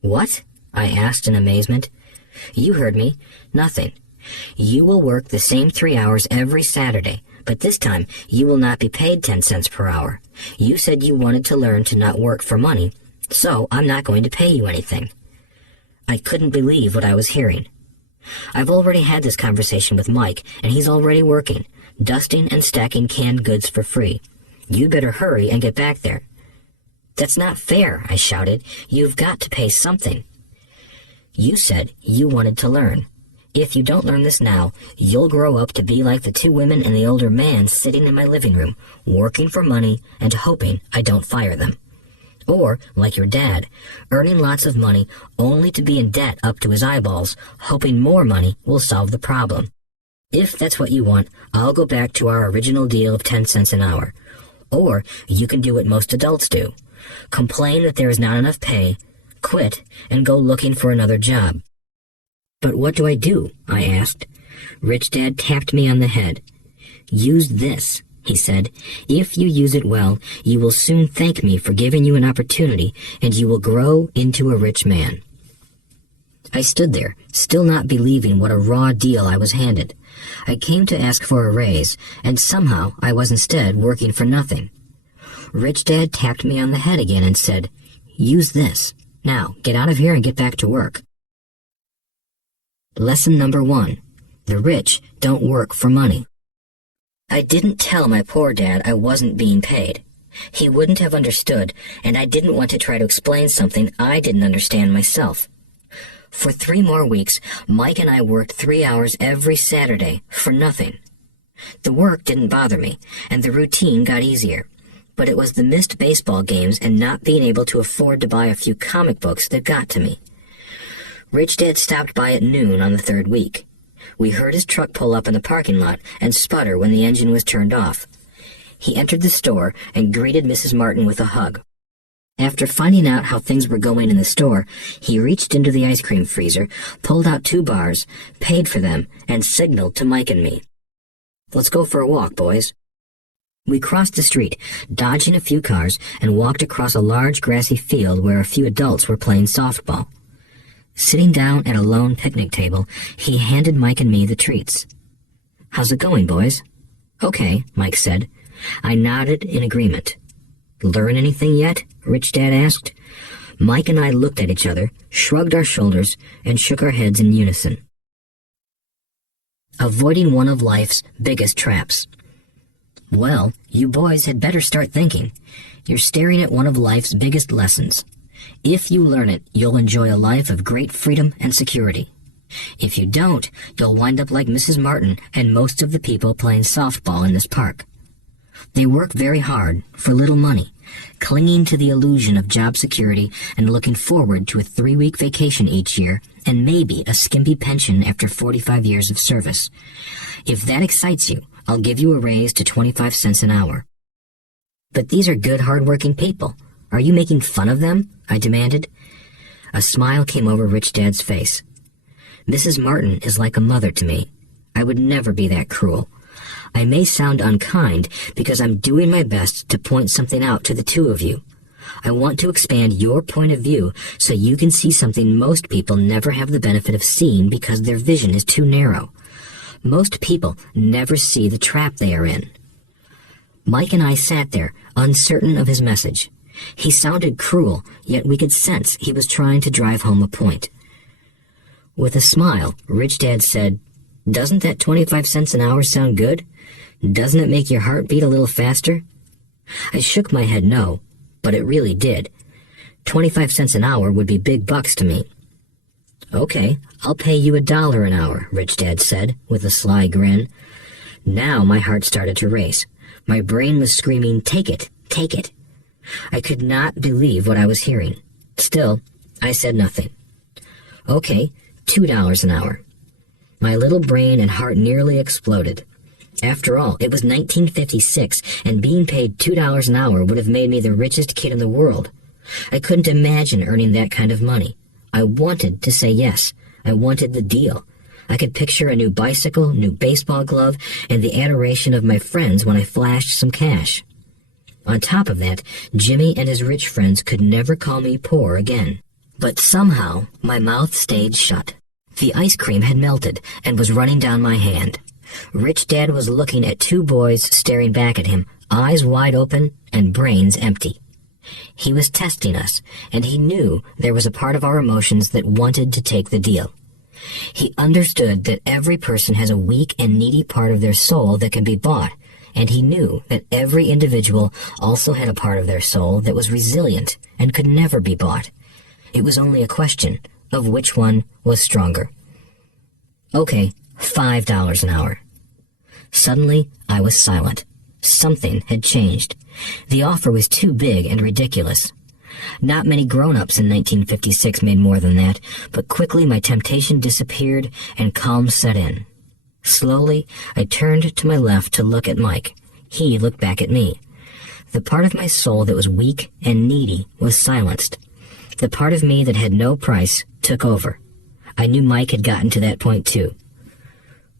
What? I asked in amazement. You heard me. Nothing. You will work the same 3 hours every Saturday, but this time you will not be paid 10 cents per hour. You said you wanted to learn to not work for money, so I'm not going to pay you anything. I couldn't believe what I was hearing. I've already had this conversation with Mike, and he's already working. dusting and stacking canned goods for free. You better hurry and get back there." "That's not fair," I shouted. "You've got to pay something." "You said you wanted to learn. If you don't learn this now, you'll grow up to be like the two women and the older man sitting in my living room, working for money and hoping I don't fire them. Or, like your dad, earning lots of money only to be in debt up to his eyeballs, hoping more money will solve the problem. If that's what you want, I'll go back to our original deal of 10 cents an hour. Or you can do what most adults do. Complain that there is not enough pay, quit, and go looking for another job." "But what do I do?" I asked. Rich Dad tapped me on the head. "Use this," he said. "If you use it well, you will soon thank me for giving you an opportunity, and you will grow into a rich man." I stood there, still not believing what a raw deal I was handed. I came to ask for a raise, and somehow I was instead working for nothing. Rich Dad tapped me on the head again and said, "Use this. Now, get out of here and get back to work." Lesson number 1. The rich don't work for money. I didn't tell my poor dad I wasn't being paid. He wouldn't have understood, and I didn't want to try to explain something I didn't understand myself. For 3 more weeks, Mike and I worked 3 hours every Saturday for nothing. The work didn't bother me, and the routine got easier. But it was the missed baseball games and not being able to afford to buy a few comic books that got to me. Rich Dad stopped by at noon on the 3rd week. We heard his truck pull up in the parking lot and sputter when the engine was turned off. He entered the store and greeted Mrs. Martin with a hug. After finding out how things were going in the store, he reached into the ice cream freezer, pulled out 2 bars, paid for them, and signaled to Mike and me. "Let's go for a walk, boys." We crossed the street, dodging a few cars, and walked across a large grassy field where a few adults were playing softball. Sitting down at a lone picnic table, he handed Mike and me the treats. "How's it going, boys?" "Okay," Mike said. I nodded in agreement. "Learn anything yet?" Rich Dad asked. Mike and I looked at each other, shrugged our shoulders, and shook our heads in unison. Avoiding one of life's biggest traps. Well, you boys had better start thinking. You're staring at one of life's biggest lessons. If you learn it, you'll enjoy a life of great freedom and security. If you don't, you'll wind up like Mrs. Martin and most of the people playing softball in this park. They work very hard for little money, clinging to the illusion of job security and looking forward to a 3-week vacation each year and maybe a skimpy pension after 45 years of service. If that excites you, I'll give you a raise to 25 cents an hour. But these are good, hard-working people. Are you making fun of them? I demanded. A smile came over Rich Dad's face. Mrs. Martin is like a mother to me. I would never be that cruel. I may sound unkind because I'm doing my best to point something out to the two of you. I want to expand your point of view so you can see something most people never have the benefit of seeing because their vision is too narrow. Most people never see the trap they are in. Mike and I sat there, uncertain of his message. He sounded cruel, yet we could sense he was trying to drive home a point. With a smile, Rich Dad said, "Doesn't that 25 cents an hour sound good? Doesn't it make your heart beat a little faster?" I shook my head no, but it really did. 25 cents an hour would be big bucks to me. "Okay, I'll pay you $1 an hour," Rich Dad said, with a sly grin. Now my heart started to race. My brain was screaming, "Take it, take it." I could not believe what I was hearing. Still, I said nothing. "Okay, $2 an hour." My little brain and heart nearly exploded. After all, it was 1956, and being paid $2 an hour would have made me the richest kid in the world. I couldn't imagine earning that kind of money. I wanted to say yes. I wanted the deal. I could picture a new bicycle, new baseball glove, and the adoration of my friends when I flashed some cash. On top of that, Jimmy and his rich friends could never call me poor again. But somehow, my mouth stayed shut. The ice cream had melted and was running down my hand. Rich Dad was looking at 2 boys staring back at him, eyes wide open and brains empty. He was testing us, and he knew there was a part of our emotions that wanted to take the deal. He understood that every person has a weak and needy part of their soul that can be bought, and he knew that every individual also had a part of their soul that was resilient and could never be bought. It was only a question of which one was stronger. Okay, $5 an hour. Suddenly, I was silent. Something had changed. The offer was too big and ridiculous. Not many grown-ups in 1956 made more than that, but quickly my temptation disappeared and calm set in. Slowly, I turned to my left to look at Mike. He looked back at me. The part of my soul that was weak and needy was silenced. The part of me that had no price took over. I knew Mike had gotten to that point too.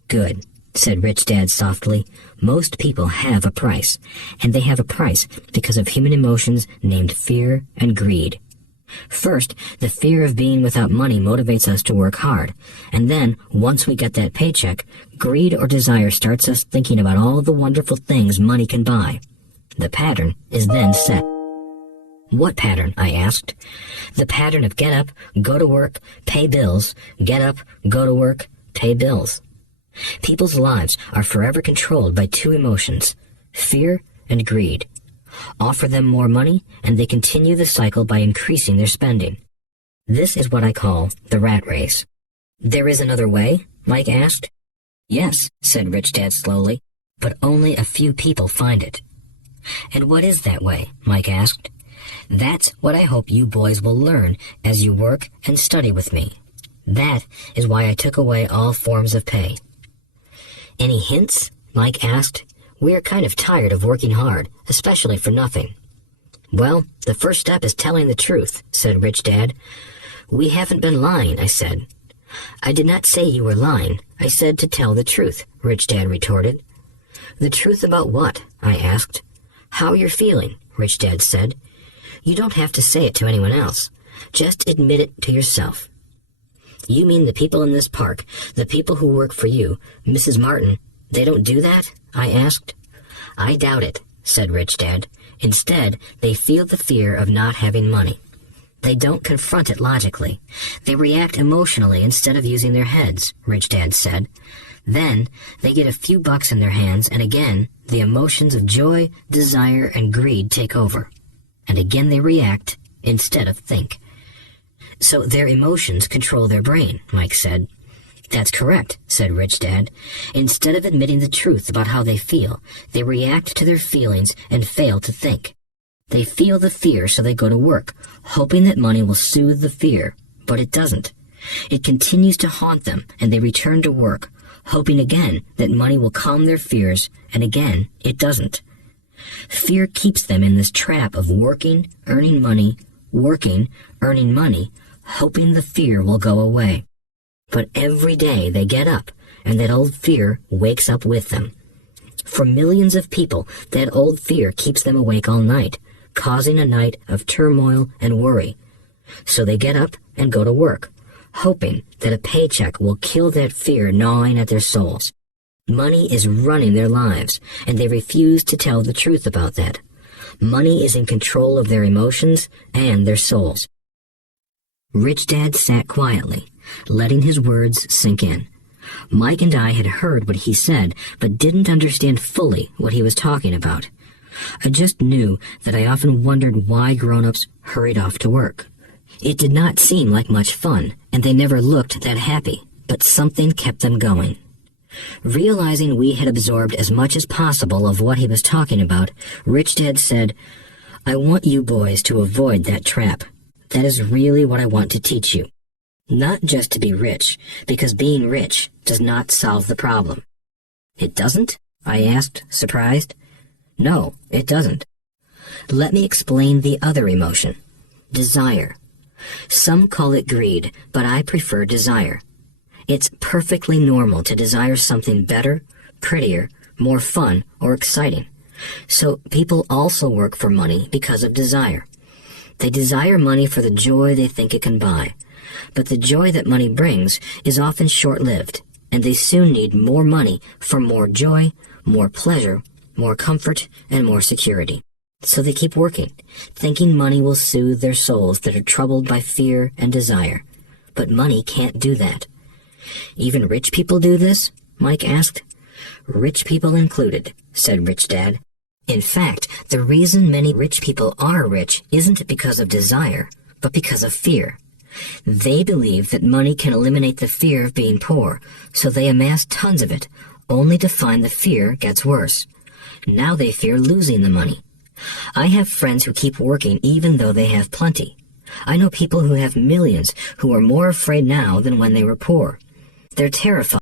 "Good," said Rich Dad softly. "Most people have a price, and they have a price because of human emotions named fear and greed. First, the fear of being without money motivates us to work hard, and then, once we get that paycheck, greed or desire starts us thinking about all the wonderful things money can buy. The pattern is then set." "What pattern?" I asked. "The pattern of get up, go to work, pay bills, get up, go to work, pay bills." People's lives are forever controlled by two emotions, fear and greed. Offer them more money, and they continue the cycle by increasing their spending. This is what I call the rat race. "There is another way?" Mike asked. "Yes," said Rich Dad slowly, "but only a few people find it." "And what is that way?" Mike asked. "That's what I hope you boys will learn as you work and study with me. That is why I took away all forms of pay." "Any hints?" Mike asked. "We're kind of tired of working hard, especially for nothing." "Well, the first step is telling the truth," said Rich Dad. "We haven't been lying," I said. "I did not say you were lying. I said to tell the truth," Rich Dad retorted. "The truth about what?" I asked. "How you're feeling," Rich Dad said. "You don't have to say it to anyone else. Just admit it to yourself." "You mean the people in this park, the people who work for you, Mrs. Martin, they don't do that?" I asked. "I doubt it," said Rich Dad. "Instead, they feel the fear of not having money. They don't confront it logically. They react emotionally instead of using their heads," Rich Dad said. "Then, they get a few bucks in their hands, and again, the emotions of joy, desire, and greed take over. And again they react instead of think." "So their emotions control their brain," Mike said. "That's correct," said Rich Dad. "Instead of admitting the truth about how they feel, they react to their feelings and fail to think. They feel the fear, so they go to work, hoping that money will soothe the fear, but it doesn't. It continues to haunt them, and they return to work, hoping again that money will calm their fears, and again it doesn't. Fear keeps them in this trap of working, earning money, working, earning money, hoping the fear will go away. But every day they get up, and that old fear wakes up with them. For millions of people, that old fear keeps them awake all night, causing a night of turmoil and worry. So they get up and go to work, hoping that a paycheck will kill that fear gnawing at their souls. Money is running their lives, and they refuse to tell the truth about that. Money is in control of their emotions and their souls." Rich Dad sat quietly, letting his words sink in. Mike and I had heard what he said, but didn't understand fully what he was talking about. I just knew that I often wondered why grown-ups hurried off to work. It did not seem like much fun, and they never looked that happy, but something kept them going. Realizing we had absorbed as much as possible of what he was talking about, Rich Dad said, "I want you boys to avoid that trap. That is really what I want to teach you. Not just to be rich, because being rich does not solve the problem." "It doesn't?" I asked, surprised. "No, it doesn't. Let me explain the other emotion. Desire. Some call it greed, but I prefer desire. It's perfectly normal to desire something better, prettier, more fun, or exciting. So people also work for money because of desire. They desire money for the joy they think it can buy. But the joy that money brings is often short-lived, and they soon need more money for more joy, more pleasure, more comfort, and more security. So they keep working, thinking money will soothe their souls that are troubled by fear and desire. But money can't do that. Even rich people do this? Mike asked. Rich people included, said Rich Dad. In fact, the reason many rich people are rich isn't because of desire, but because of fear. They believe that money can eliminate the fear of being poor, so they amass tons of it, only to find the fear gets worse. Now they fear losing the money. I have friends who keep working even though they have plenty. I know people who have millions who are more afraid now than when they were poor. They're terrified